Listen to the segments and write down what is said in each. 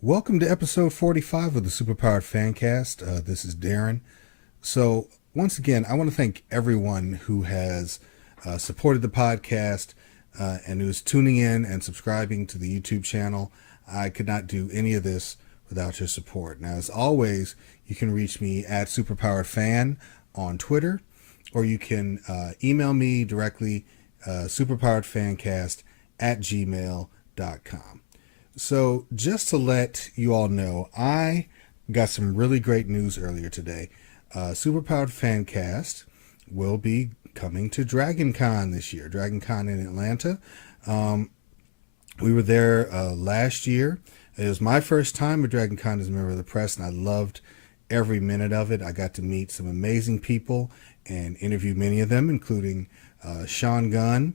Welcome to episode 45 of the Superpowered Fancast. This is Darren. So, once again, I want to thank everyone who has supported the podcast and who is tuning in and subscribing to the YouTube channel. I could not do any of this without your support. Now, as always, you can reach me at SuperpoweredFan on Twitter, or you can email me directly, superpoweredfancast at gmail.com. So, just to let you all know, I got some really great news earlier today. Superpowered Fancast will be coming to Dragon Con this year, Dragon Con in Atlanta. We were there last year. It was my first time at Dragon Con as a member of the press, and I loved every minute of it. I got to meet some amazing people and interview many of them, including Sean Gunn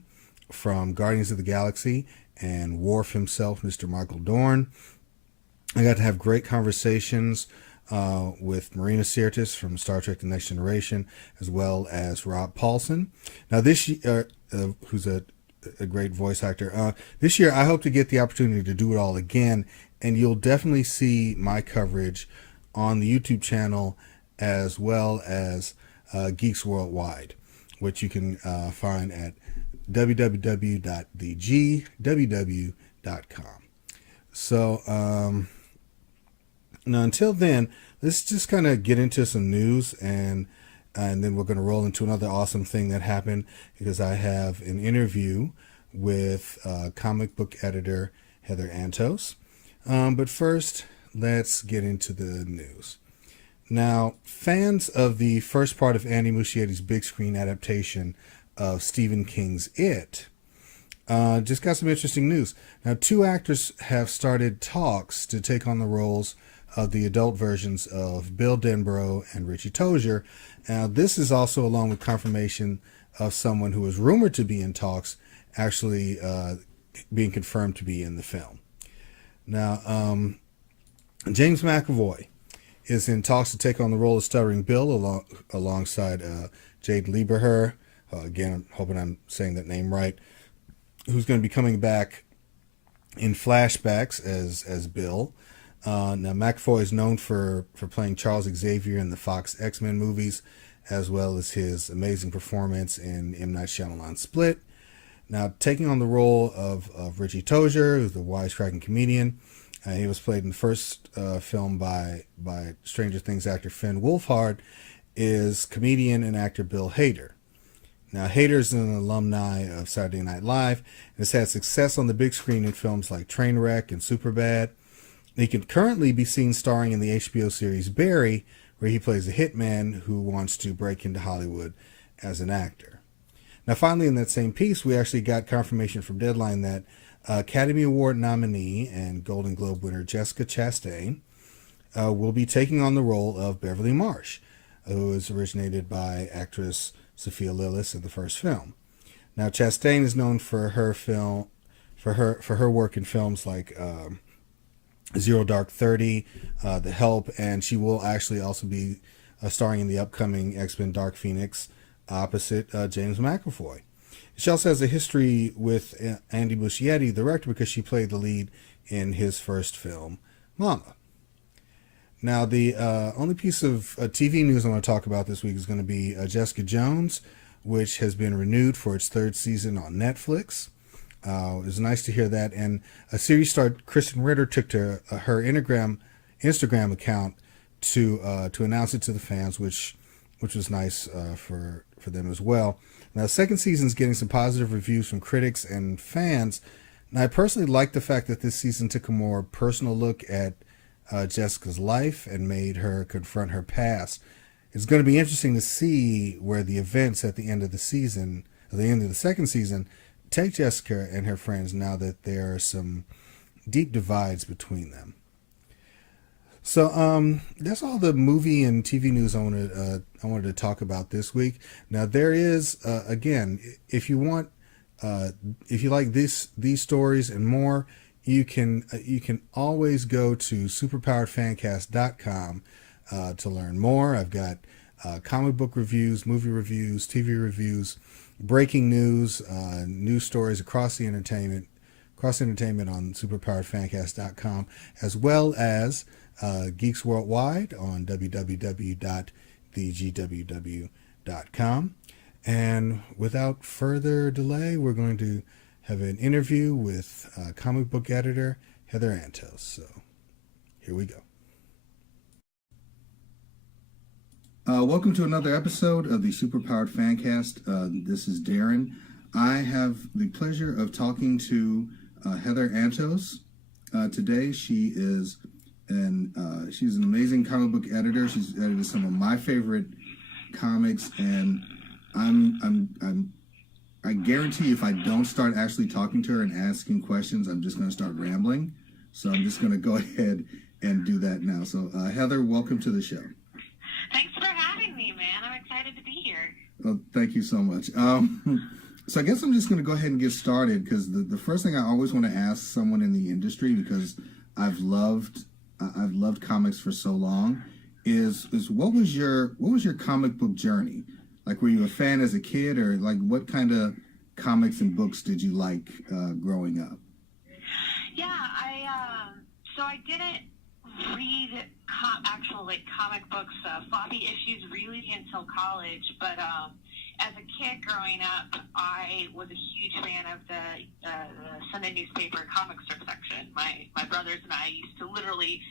from Guardians of the Galaxy and Worf himself, Mr. Michael Dorn. I got to have great conversations with Marina Sirtis from Star Trek The Next Generation, as well as Rob Paulson. Now, this year, who's a great voice actor. This year, I hope to get the opportunity to do it all again, and you'll definitely see my coverage on the YouTube channel as well as Geeks Worldwide, which you can find at www.thegww.com. So, now until then, let's just kind of get into some news, and then we're going to roll into another awesome thing that happened, because I have an interview with comic book editor Heather Antos. But first, let's get into the news. Now, fans of the first part of Andy Muschietti's big screen adaptation of Stephen King's It just got some interesting news. Now, two actors have started talks to take on the roles of the adult versions of Bill Denbrough and Richie Tozier. Now, this is also along with confirmation of someone who is rumored to be in talks actually being confirmed to be in the film. Now, James McAvoy is in talks to take on the role of Stuttering Bill alongside Jade Lieberher. Again, I'm hoping I'm saying that name right. Who's going to be coming back in flashbacks as Bill. Now, McAvoy is known for playing Charles Xavier in the Fox X-Men movies, as well as his amazing performance in M. Night Shyamalan's Split. Now, taking on the role of Richie Tozier, who's the wisecracking comedian. He was played in the first film by Stranger Things actor Finn Wolfhard, is comedian and actor Bill Hader. Now, Hader is an alumni of Saturday Night Live and has had success on the big screen in films like Trainwreck and Superbad. He can currently be seen starring in the HBO series Barry, where he plays a hitman who wants to break into Hollywood as an actor. Now, finally, in that same piece, we actually got confirmation from Deadline that Academy Award nominee and Golden Globe winner Jessica Chastain will be taking on the role of Beverly Marsh, who is originated by actress Sophia Lillis in the first film. Now, Chastain is known for her work in films like Zero Dark 30, The Help, and she will actually also be starring in the upcoming X-Men Dark Phoenix opposite James McAvoy. She also has a history with Andy Muschietti, the director, because she played the lead in his first film, Mama. Now, the only piece of TV news I want to talk about this week is going to be Jessica Jones, which has been renewed for its third season on Netflix. It was nice to hear that. And a series star, Kristen Ritter, took to her Instagram account to announce it to the fans, which was nice for them as well. Now, the second season is getting some positive reviews from critics and fans. And I personally like the fact that this season took a more personal look at Jessica's life and made her confront her past. It's going to be interesting to see where the events at the end of the second season, take Jessica and her friends now that there are some deep divides between them. So that's all the movie and TV news I wanted to talk about this week. Now, there is again, if you like these stories and more, you can always go to superpoweredfancast.com to learn more. I've got comic book reviews, movie reviews, TV reviews, breaking news, news stories across Cross Entertainment on superpoweredfancast.com, as well as Geeks Worldwide on www.thegww.com. And without further delay, we're going to have an interview with comic book editor Heather Antos. So here we go. Welcome to another episode of the Superpowered Fancast. This is Darren. I have the pleasure of talking to Heather Antos today. She's an amazing comic book editor. She's edited some of my favorite comics, and I guarantee if I don't start actually talking to her and asking questions, I'm just going to start rambling. So I'm just going to go ahead and do that now. So Heather, welcome to the show. Thanks for having me, man. I'm excited to be here. Well, thank you so much. So I guess I'm just going to go ahead and get started, because the first thing I always want to ask someone in the industry, because I've loved comics for so long, is what was your comic book journey? Like, were you a fan as a kid, or like what kind of comics and books did you like growing up? Yeah, so I didn't read actual comic books, floppy issues really until college. But as a kid growing up, I was a huge fan of the Sunday newspaper comic strip section. My brothers and I used to literally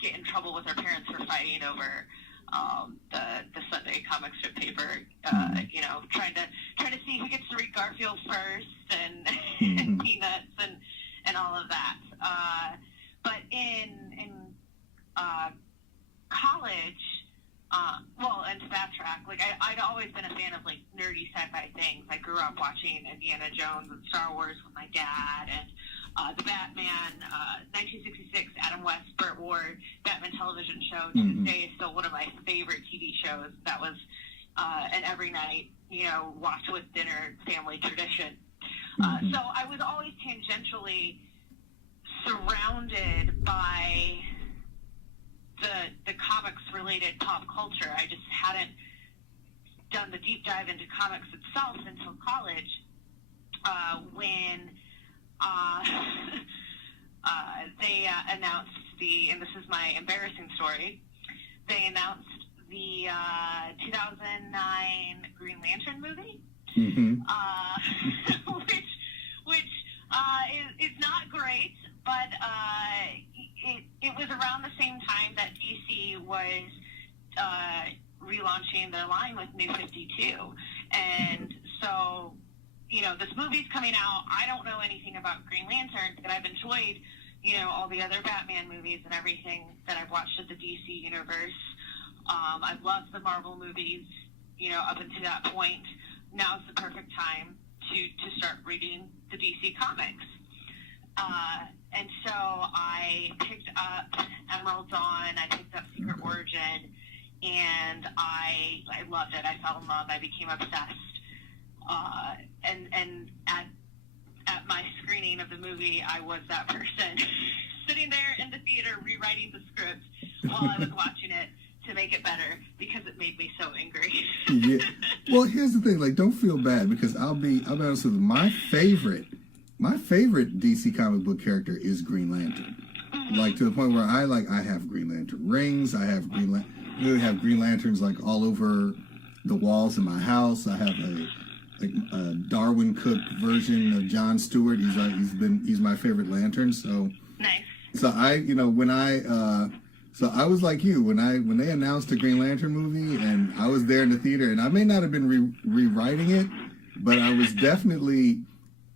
get in trouble with our parents for fighting over the Sunday comic strip paper, trying to see who gets to read Garfield first and, and Peanuts and all of that. But in college, and to backtrack, I'd always been a fan of nerdy sci-fi things. I grew up watching Indiana Jones and Star Wars with my dad, and the Batman, 1966, Adam West, Burt Ward, Batman television show to this day is still one of my favorite TV shows. That was an every night, watch with dinner family tradition. So I was always tangentially surrounded by the comics related pop culture. I just hadn't done the deep dive into comics itself until college, when they announced and this is my embarrassing story, they announced the 2009 Green Lantern movie, which is not great, but it was around the same time that DC was relaunching their line with New 52. And so, this movie's coming out. I don't know anything about Green Lantern, but I've enjoyed, all the other Batman movies and everything that I've watched of the DC universe. I've loved the Marvel movies, up until that point. Now's the perfect time to start reading the DC comics. And so I picked up Emerald Dawn, I picked up Secret Origin, and I loved it. I fell in love. I became obsessed. And at my screening of the movie, I was that person sitting there in the theater rewriting the script while I was watching it to make it better, because it made me so angry. Yeah. Well, here's the thing. Don't feel bad, because I'll be honest with you. My favorite DC comic book character is Green Lantern. To the point where I have Green Lantern rings. I have Green Lanterns all over the walls in my house. I have a Darwin Cook version of John Stewart. He's my favorite lantern. So nice. So so I was like you when they announced the Green Lantern movie, and I was there in the theater, and I may not have been rewriting it, but I was definitely.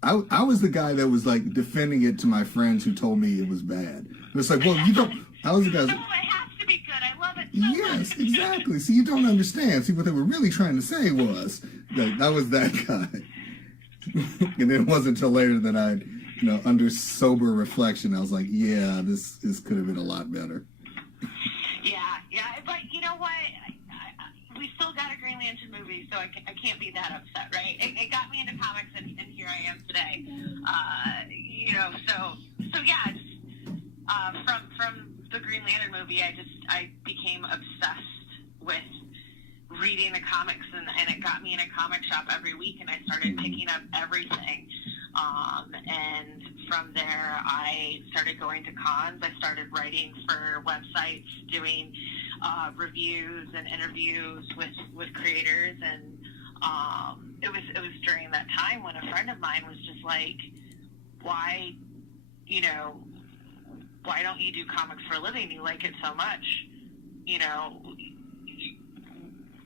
I was the guy that was defending it to my friends who told me it was bad. It's well, you don't. I was the guy. No, it has to be good. I love it so much. Yes, exactly. See, you don't understand. See, what they were really trying to say was that I was that guy. And it wasn't until later that I, under sober reflection, I was like, yeah, this could have been a lot better. Yeah. But you know what? We still got a Green Lantern movie, so I can't be that upset, right? It got me into comics, and here I am today. So yeah, from the Green Lantern movie, I became obsessed with reading the comics, and it got me in a comic shop every week, and I started picking up everything. And from there, I started going to cons. I started writing for websites, doing reviews and interviews with creators, and it was during that time when a friend of mine was just like, why, why don't you do comics for a living? You like it so much,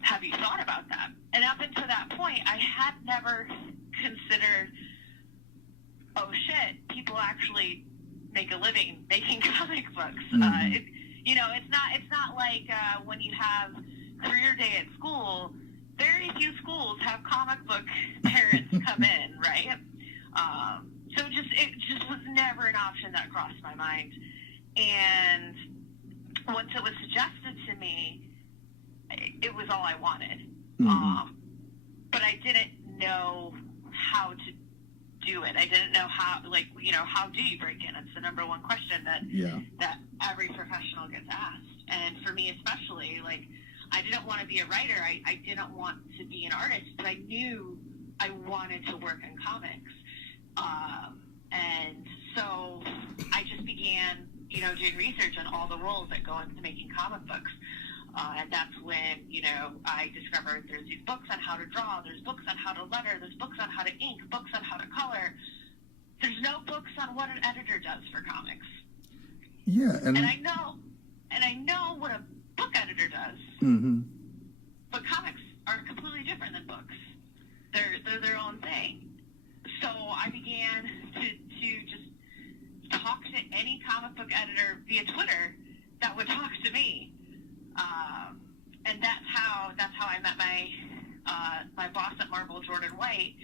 have you thought about that? And up until that point, I had never considered, oh shit, people actually make a living making comic books. It's not like when you have career day at school, very few schools have comic book parents come in, right? So it just was never an option that crossed my mind. And once it was suggested to me, it was all I wanted. But I didn't know how to do it. I didn't know how do you break in? It's the number one question that every professional gets asked. And for me especially, like, I didn't want to be a writer. I didn't want to be an artist, but I knew I wanted to work in comics. And so I just began, doing research on all the roles that go into making comic books. And that's when, I discovered there's these books on how to draw, there's books on how to letter, there's books on how to ink, books on how to color. There's no books on what an editor does for comics. Yeah. And I know what a book editor does. But comics are completely different than books. They're their own thing. So I began to just talk to any comic book editor via Twitter that would talk to me. And that's how I met my boss at Marvel, Jordan White.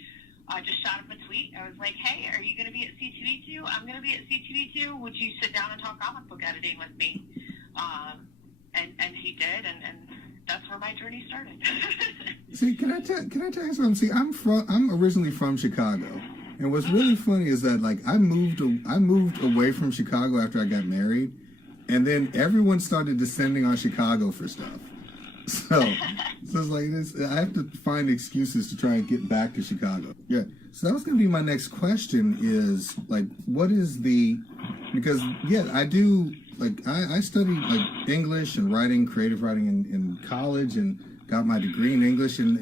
I just shot him a tweet. I was like, hey, are you going to be at C2E2? I'm going to be at C2E2. Would you sit down and talk comic book editing with me? And he did, and that's where my journey started. See, can I tell you something? See, I'm originally from Chicago, and what's really funny is that, like, I moved away from Chicago after I got married, and then everyone started descending on Chicago for stuff. So it's like this. I have to find excuses to try and get back to Chicago. Yeah. So that was going to be my next question. Is like, what is because I do. Like, I studied, like, English and writing, creative writing in college, and got my degree in English, and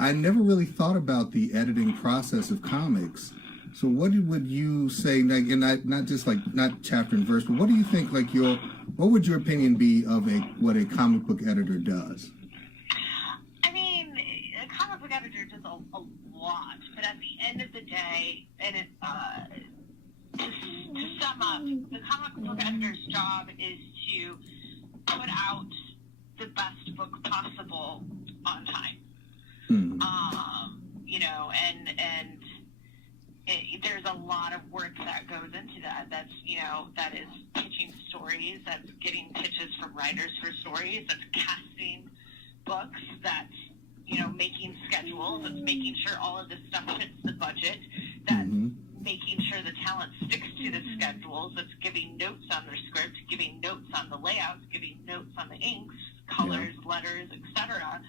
I never really thought about the editing process of comics. So what would you say, like, and not just, like, not chapter and verse, but what do you think, like, what would your opinion be of what a comic book editor does? I mean, a comic book editor does a lot, but at the end of the day, and to sum up, the comic book editor's job is to put out the best book possible on time. There's a lot of work that goes into that. That is pitching stories, that's getting pitches from writers for stories, that's casting books, that's, making schedules, that's making sure all of this stuff fits the budget, that's making sure the talent sticks to the schedules, that's giving notes on their script, giving notes on the layouts, giving notes on the inks, colors, letters, etc.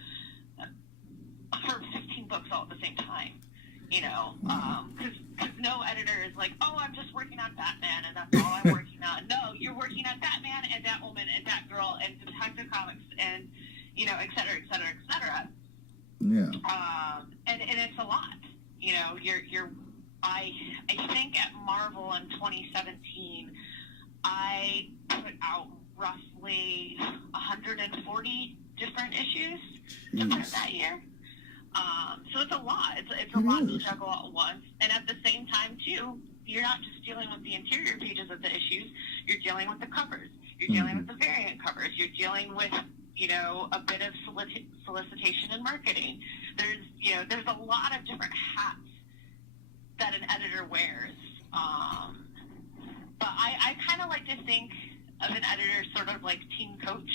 For 15 books all at the same time, because no editor is like, oh, I'm just working on Batman and that's all I'm working on. No, you're working on Batman and Batwoman and Batgirl and Detective Comics and, et cetera, et cetera, et cetera. Yeah. And it's a lot. I think at Marvel in 2017, I put out roughly 140 different issues to print that year. So it's a lot. It's a lot to juggle at once. And at the same time, too, you're not just dealing with the interior pages of the issues. You're dealing with the covers. You're dealing with the variant covers. You're dealing with, a bit of solicitation and marketing. There's a lot of different hats that an editor wears. But I kind of like to think of an editor sort of like team coach.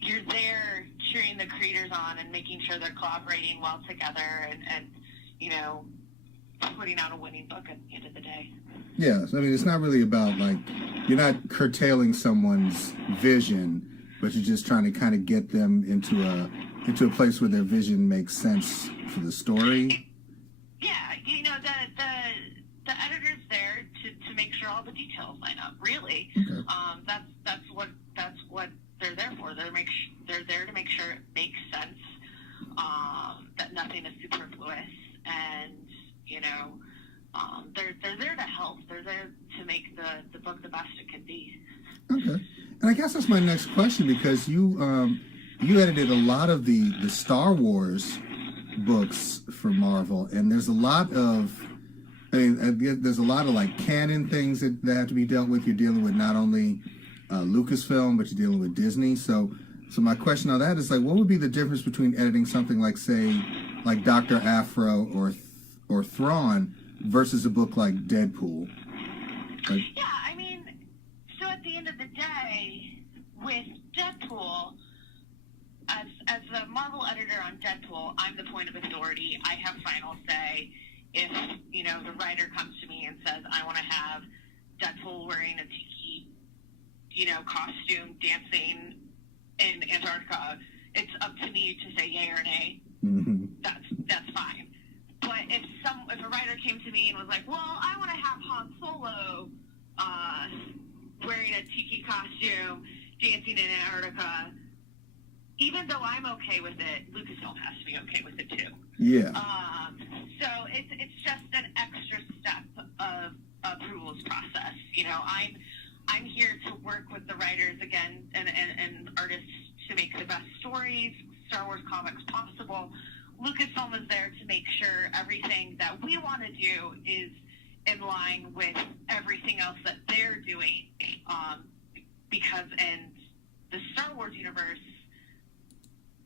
You're there cheering the creators on and making sure they're collaborating well together and putting out a winning book at the end of the day. Yes, I mean, it's not really about, like, you're not curtailing someone's vision, but you're just trying to kind of get them into a place where their vision makes sense for the story. the editor's there to make sure all the details line up. Really, Okay. That's what they're there for. They're there to make sure it makes sense. That nothing is superfluous, and they're there to help. They're there to make the book the best it can be. Okay. And I guess that's my next question, because you edited a lot of the Star Wars books for Marvel, and there's a lot of there's a lot of like canon things that have to be dealt with. You're dealing with not only Lucasfilm, but you're dealing with Disney. So my question on that is, like, what would be the difference between editing something like, say, like Dr. Aphra or Thrawn versus a book like Deadpool? Like, Yeah, I mean, so at the end of the day, with Deadpool, as the Marvel editor on Deadpool, I'm the point of authority. I have final say. If, the writer comes to me and says, I want to have Deadpool wearing a tiki, costume, dancing in Antarctica, it's up to me to say yay or nay. mm-hmm. That's fine. But if a writer came to me and was like, well, I want to have Han Solo wearing a tiki costume, dancing in Antarctica, even though I'm okay with it, Lucasfilm has to be okay with it too. Yeah. So it's just an extra step of approvals process. I'm here to work with the writers again and artists to make the best stories, Star Wars comics possible. Lucasfilm is there to make sure everything that we want to do is in line with everything else that they're doing. Because in the Star Wars universe,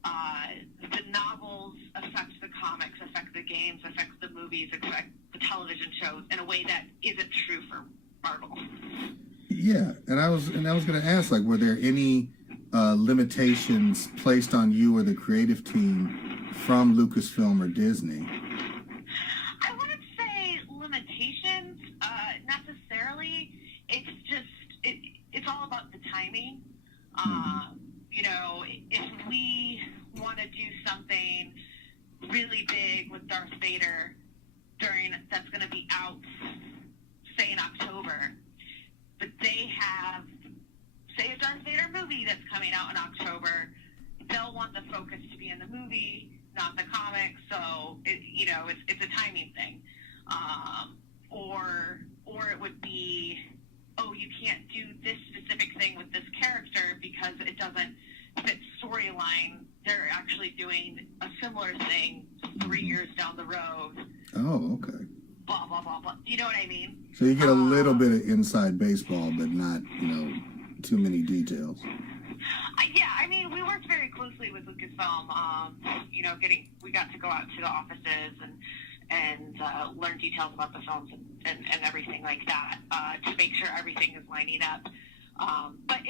the novels affect the comics, affect the games, affect the movies, affect the television shows in a way that isn't true for Marvel. Yeah, and I was going to ask, like, were there any limitations placed on you or the creative team from Lucasfilm or Disney? I wouldn't say limitations necessarily. It's just it's all about the timing. If we want to do something really big with Darth Vader that's going to be out, say in October, but they have, say, a Darth Vader movie that's coming out in October, they'll want the focus to be in the movie, not the comics. So it's a timing thing, or it would be, oh, you can't do this specific thing with this character because it doesn't fit storyline. They're actually doing a similar thing 3 years down the road. Oh, okay. Blah, blah, blah, blah. You know what I mean? So you get a little bit of inside baseball, but not, too many details. Yeah, I mean, we worked very closely with Lucasfilm. We got to go out to the offices and learn details about the films and everything like that to make sure everything is lining up. But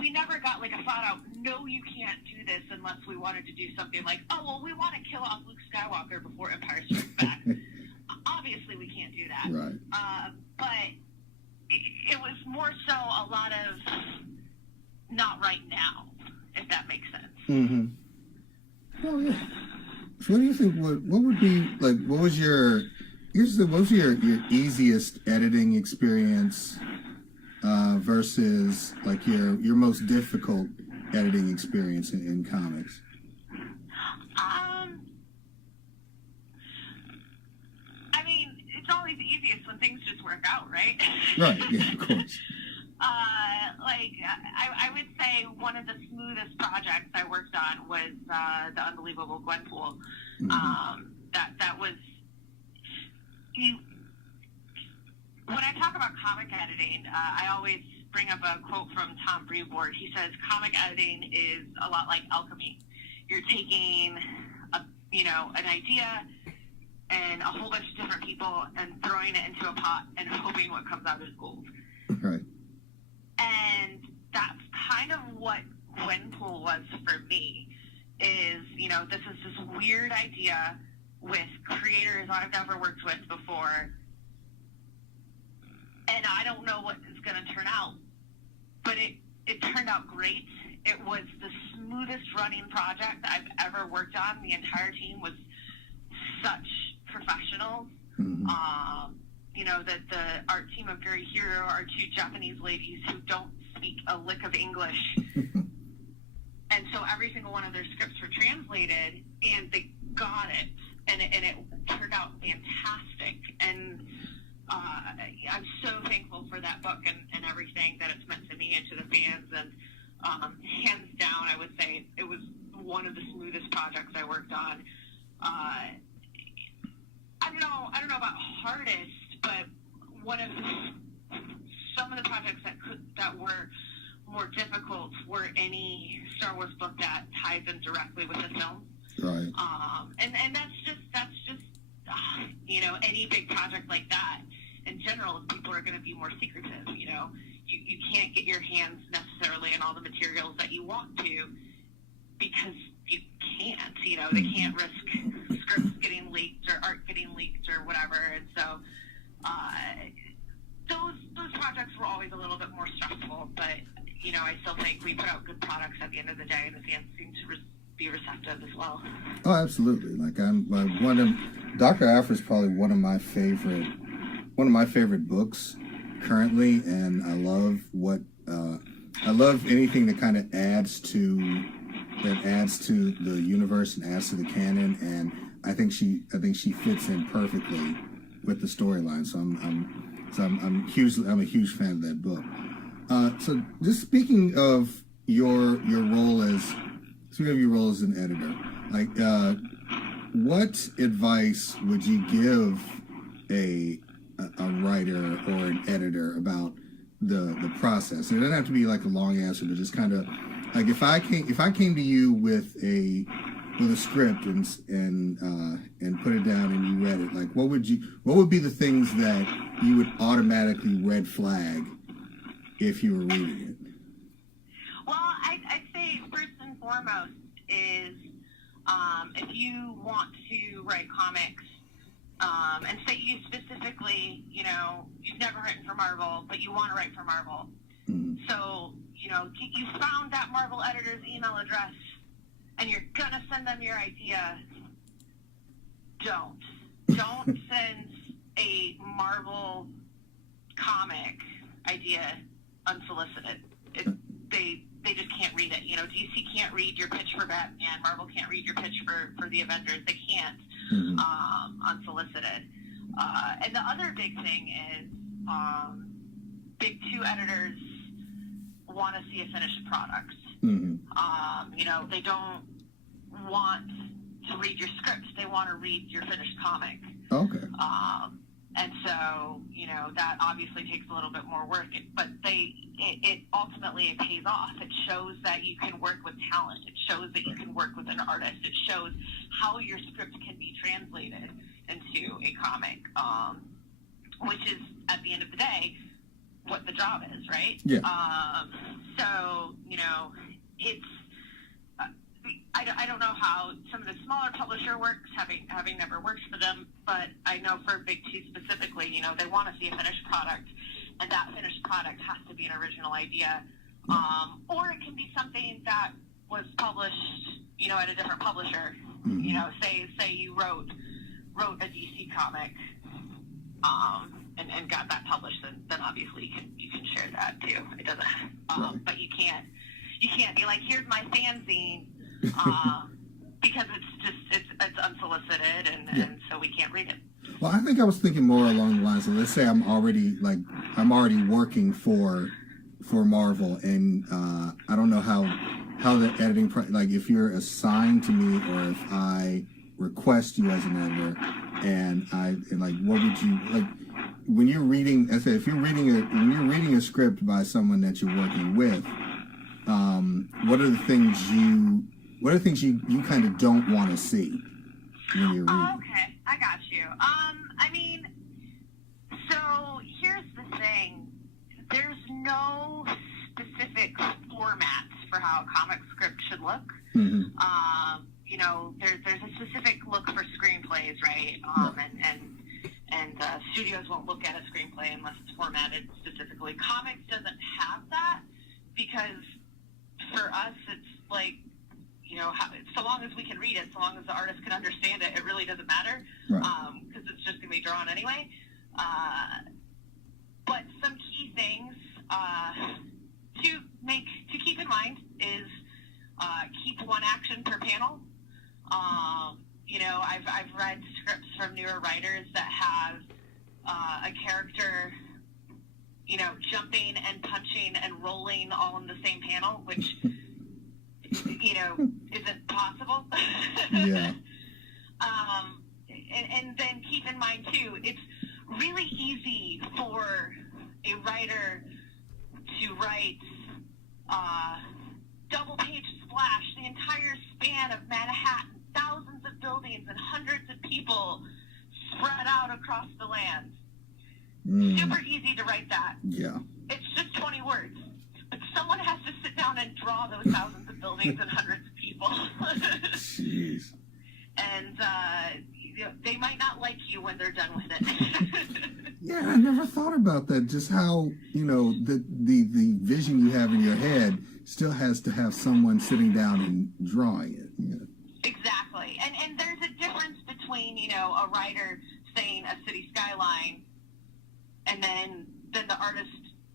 we never got like a thought out, no, you can't do this unless we wanted to do something like, oh, well, we want to kill off Luke Skywalker before Empire Strikes Back. Obviously, we can't do that. Right. But it was more so a lot of not right now, if that makes sense. Mm-hmm. Oh, yeah. So what do you think, what would be, like, what was your easiest editing experience versus, like, your most difficult editing experience in comics? I mean, it's always easiest when things just work out, right? Right, yeah, of course. I would say one of the smoothest projects I worked on was the Unbelievable Gwenpool. Mm-hmm. That was when I talk about comic editing, I always bring up a quote from Tom Brevoort. He says, comic editing is a lot like alchemy. You're taking an idea and a whole bunch of different people and throwing it into a pot and hoping what comes out is gold. Right. And that's kind of what Gwenpool was for me, is, this is this weird idea with creators I've never worked with before, and I don't know what is going to turn out, but it turned out great. It was the smoothest running project I've ever worked on. The entire team was such professionals. You know, that the art team of Gary Hero are two Japanese ladies who don't speak a lick of English. And so every single one of their scripts were translated, and they got it, and it turned out fantastic. And I'm so thankful for that book and everything that it's meant to me and to the fans. And hands down, I would say it was one of the smoothest projects I worked on. I don't know about hardest, but some of the projects that were more difficult were any Star Wars book that ties in directly with the film. Right. And that's just you know, any big project like that in general, people are going to be more secretive. You know, you can't get your hands necessarily on all the materials that you want to, because you can't. You know, they can't risk scripts getting leaked or art getting leaked or whatever. And so those projects were always a little bit more stressful, but you know, I still think we put out good products at the end of the day, and the fans seem to be receptive as well. Oh, absolutely. Like Dr. Aphra is probably one of my favorite books currently, and I love anything that kind of adds to the universe and adds to the canon, and I think she fits in perfectly with the storyline. So I'm a huge fan of that book. So just speaking of your role as an editor, like what advice would you give a writer or an editor about the process? And it doesn't have to be like a long answer, but just kind of like if I came to you with a script and put it down and you read it, like what would be the things that you would automatically red flag if you were reading it? Well, I'd say first and foremost is if you want to write comics, and say you specifically, you know, you've never written for Marvel, but you want to write for Marvel. Mm-hmm. So, you know, you found that Marvel editor's email address, and you're going to send them your idea. Don't send a Marvel comic idea unsolicited. They just can't read it. You know, DC can't read your pitch for Batman. Marvel can't read your pitch for the Avengers. They can't unsolicited. And the other big thing is big two editors want to see a finished product. Mm-hmm. You know, they don't want to read your script. They want to read your finished comic. Okay. And so, you know, that obviously takes a little bit more work, but it ultimately pays off. It shows that you can work with talent. It shows that you can work with an artist. It shows how your script can be translated into a comic, which is, at the end of the day, what the job is, right? Yeah. So, you know, it's, I don't know how some of the smaller publisher works, having never worked for them, but I know for Big Two specifically, you know, they want to see a finished product, and that finished product has to be an original idea, or it can be something that was published, you know, at a different publisher. Mm-hmm. You know, say you wrote a DC comic, and got that published, then obviously you can share that too. It doesn't, right. But you can't be like, here's my fanzine. Because it's unsolicited, and so we can't read it. Well, I think I was thinking more along the lines of, let's say I'm already working for Marvel, and I don't know how the editing like if you're assigned to me or if I request you as an editor, and like what would you like when you're reading? I say if you're reading a script by someone that you're working with, what are the things you kind of don't want to see when you're reading? Oh, okay. I got you. I mean, so here's the thing. There's no specific formats for how a comic script should look. Mm-hmm. You know, there's a specific look for screenplays, right? And studios won't look at a screenplay unless it's formatted specifically. Comics doesn't have that because for us, it's like, you know, so long as we can read it, so long as the artist can understand it, it really doesn't matter. Right. Because it's just going to be drawn anyway. But some key things to keep in mind is keep one action per panel. I've read scripts from newer writers that have a character, jumping and punching and rolling all in the same panel, which, isn't possible. Yeah. And then keep in mind, too, it's really easy for a writer to write double-page splash, the entire span of Manhattan, thousands of buildings and hundreds of people spread out across the land. Super easy to write that. Yeah. It's just 20 words. But someone has to sit down and draw those thousands of buildings and hundreds of people. Jeez. And they might not like you when they're done with it. Yeah, I never thought about that. Just how, the vision you have in your head still has to have someone sitting down and drawing it. Yeah. Exactly. And there's a difference between, a writer saying a city skyline and then the artist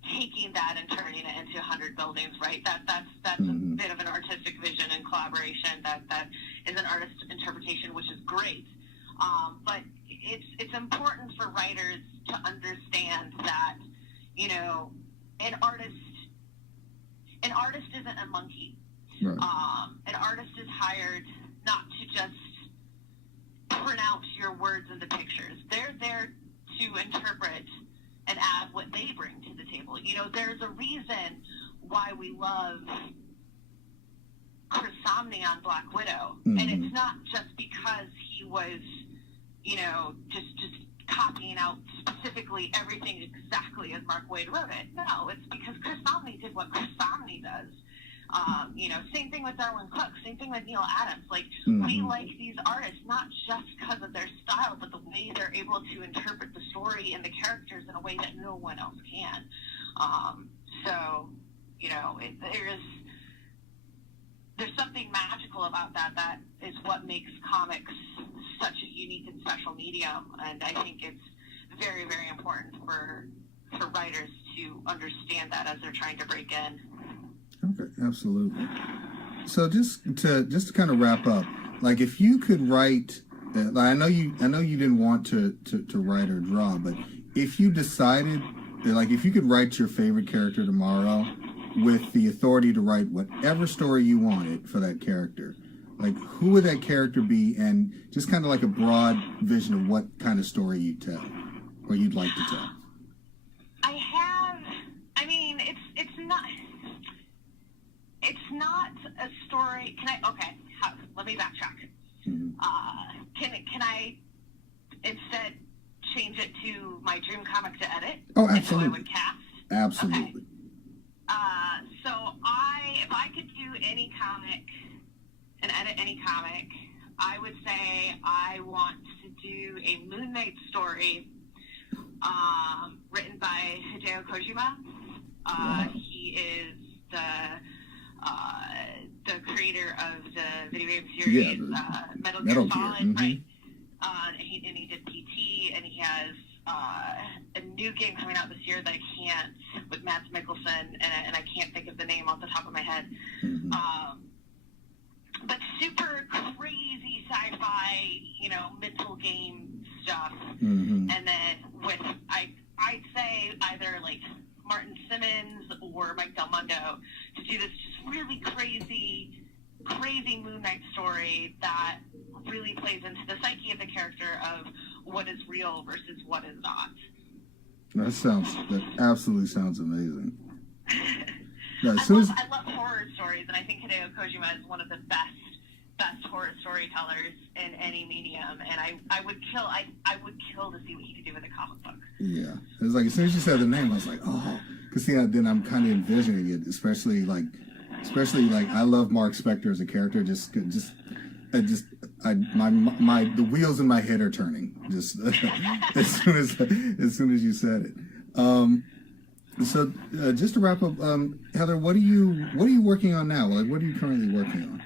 taking that and turning it into 100 buildings, right? That's a bit of an artistic vision and collaboration that is an artist interpretation, which is great. But it's important for writers to understand that, an artist isn't a monkey. Right. An artist is hired not to just print out your words into pictures. They're there to interpret and add what they bring to the table. There's a reason why we love Chris Samnee on Black Widow. And it's not just because he was, just copying out specifically everything exactly as Mark Waid wrote it. No, it's because Chris Samnee did what Chris Samnee does. Same thing with Darwin Cook, same thing with Neil Adams. We like these artists not just because of their style, but the way they're able to interpret the story and the characters in a way that no one else can. There's something magical about that is what makes comics such a unique and special medium, and I think it's very, very important for writers to understand that as they're trying to break in. Okay, absolutely. So just to kind of wrap up, if you could write, I know you didn't want to write or draw, but if you decided, if you could write your favorite character tomorrow with the authority to write whatever story you wanted for that character, who would that character be, and just kind of a broad vision of what kind of story you tell, or you'd like to tell? It's not a story. Let me backtrack. Can I instead change it to my dream comic to edit? Oh, absolutely. And who I would cast? Absolutely. Okay. So if I could do any comic and edit any comic, I would say I want to do a Moon Knight story written by Hideo Kojima. Wow. He is the creator of the video game series Metal Gear Solid, right? And he did PT, and he has a new game coming out this year that I can't, with Mads Mikkelsen, and I can't think of the name off the top of my head. But super crazy sci-fi, mental game stuff. And then with, I'd say either Martin Simmons or Mike Del Mundo to do this just really crazy Moon Knight story that really plays into the psyche of the character of what is real versus what is not. That absolutely sounds amazing. I love horror stories, and I think Hideo Kojima is one of the best horror storytellers in any medium, and I would kill to see what he could do with a comic book. Yeah, it was as soon as you said the name, I was like, oh, because then I'm kind of envisioning it, especially I love Mark Spector as a character. The wheels in my head are turning just as soon as you said it. So just to wrap up, Heather, what are you working on now? What are you currently working on?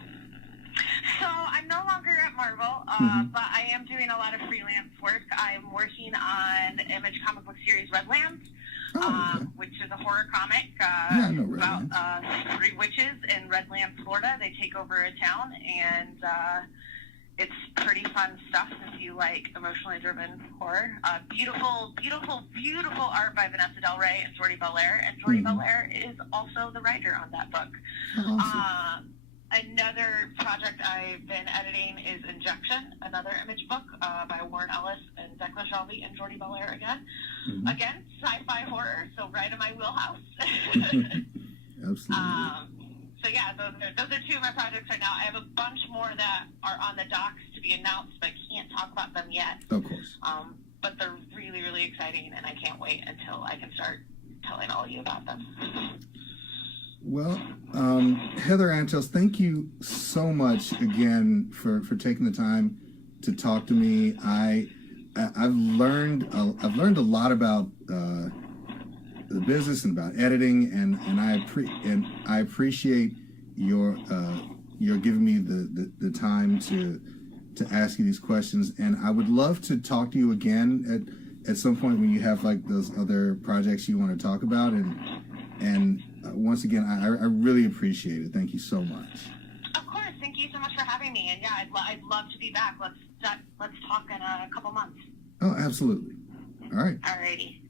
So I'm no longer at Marvel, but I am doing a lot of freelance work. I'm working on the Image comic book series Redlands, which is a horror comic I know about Redlands. 3 witches in Redlands, Florida. They take over a town, and it's pretty fun stuff if you like emotionally driven horror. Beautiful, beautiful, beautiful art by Vanessa Del Rey and Jordi Belair. And Jordi Belair is also the writer on that book. Awesome. Another project I've been editing is Injection, another Image book by Warren Ellis and Declan Shelby and Jordi Belair again. Again, sci-fi horror, so right in my wheelhouse. Absolutely. So yeah, those are 2 of my projects right now. I have a bunch more that are on the docks to be announced, but I can't talk about them yet. Of course. But they're really, really exciting, and I can't wait until I can start telling all of you about them. Well, Heather Antos, thank you so much again for taking the time to talk to me. I've learned a lot about the business and about editing, and I appreciate your giving me the time to ask you these questions. And I would love to talk to you again at some point when you have like those other projects you want to talk about. And once again, I really appreciate it. Thank you so much. Of course, thank you so much for having me. And yeah, I'd love to be back. Let's talk in a couple months. Oh, absolutely. All right. Alrighty.